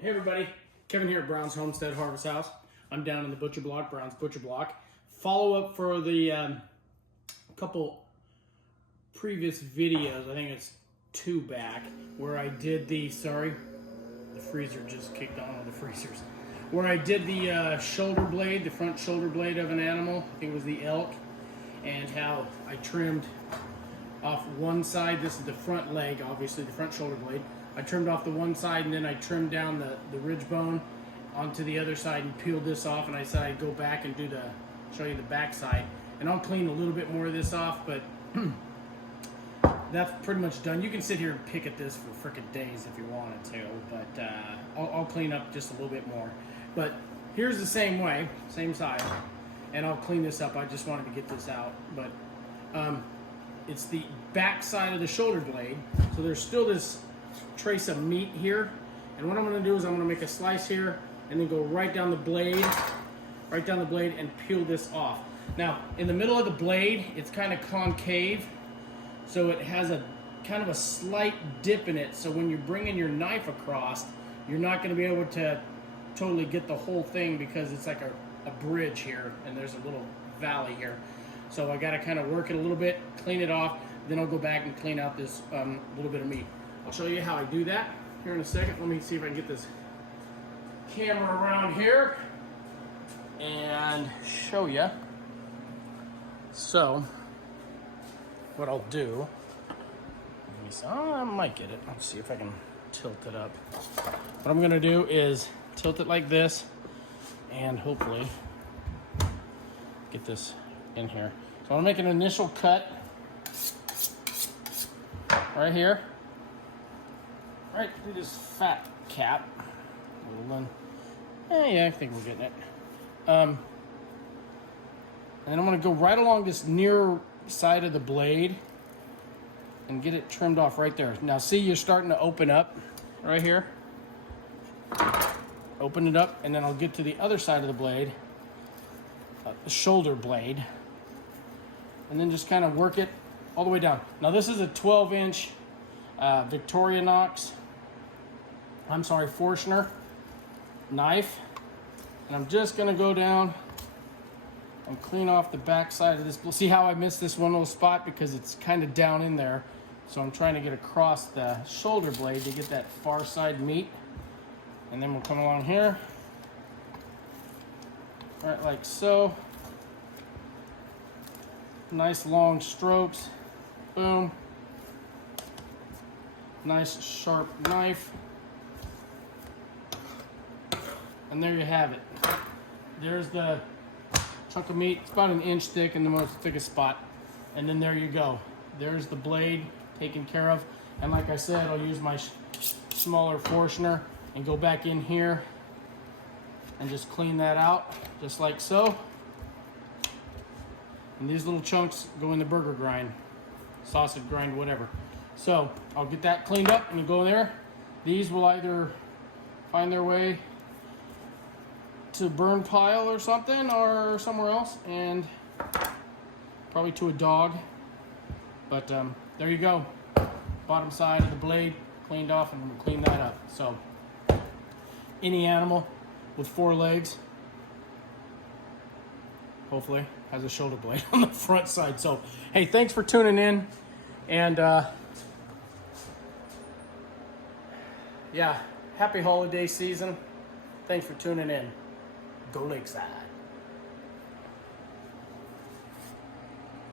Hey everybody, Kevin here at Brown's Homestead Harvest House. I'm down in the Butcher Block, Brown's Butcher Block. Follow up for the couple previous videos, I think it's 2 back, where I did the, the freezer just kicked on all the freezers. Where I did the shoulder blade, the front shoulder blade of an animal, I think it was the elk, and how I trimmed off one side. This is the front leg, obviously the front shoulder blade. I trimmed off the one side and then I trimmed down the ridge bone onto the other side and peeled this off, and I said I'd go back and show you the back side. And I'll clean a little bit more of this off, but that's pretty much done. You can sit here and pick at this for frickin' days if you wanted to, but I'll clean up just a little bit more. But here's the same way, same side, and I'll clean this up. I just wanted to get this out, but it's the back side of the shoulder blade, so there's still this trace of meat here, and what I'm going to do is I'm going to make a slice here and then go right down the blade and peel this off. Now in the middle of the blade it's kind of concave, so it has a kind of a slight dip in it, so when you're bringing your knife across you're not going to be able to totally get the whole thing because it's like a bridge here and there's a little valley here. So I got to kind of work it a little bit, clean it off, then I'll go back and clean out this little bit of meat. I'll show you how I do that here in a second. Let me see if I can get this camera around here and show you. So, what I'll do, let me see, I might get it. Let's see if I can tilt it up. What I'm gonna do is tilt it like this and hopefully get this in here. So I'll make an initial cut right here. Right through this fat cap. Yeah, I think we're getting it. And I'm going to go right along this near side of the blade and get it trimmed off right there. Now see, you're starting to open up right here. Open it up, and then I'll get to the other side of the blade, the shoulder blade, and then just kind of work it all the way down. Now this is a 12-inch Forstner knife, and I'm just gonna go down and clean off the back side of this. See how I missed this one little spot because it's kind of down in there, so I'm trying to get across the shoulder blade to get that far side meat. And then we'll come along here, right like so. Nice long strokes, boom. Nice sharp knife. And there you have it. There's the chunk of meat. It's about 1 inch thick in the most thickest spot. And then there you go. There's the blade taken care of. And like I said, I'll use my smaller Forstner and go back in here and just clean that out, just like so. And these little chunks go in the burger grind, sausage grind, whatever. So I'll get that cleaned up and go there. These will either find their way to a burn pile or something, or somewhere else, and probably to a dog. But there you go. Bottom side of the blade cleaned off, and we'll clean that up. So any animal with 4 legs hopefully has a shoulder blade on the front side. So hey, thanks for tuning in, and yeah, happy holiday season. Thanks for tuning in. Go Lakeside.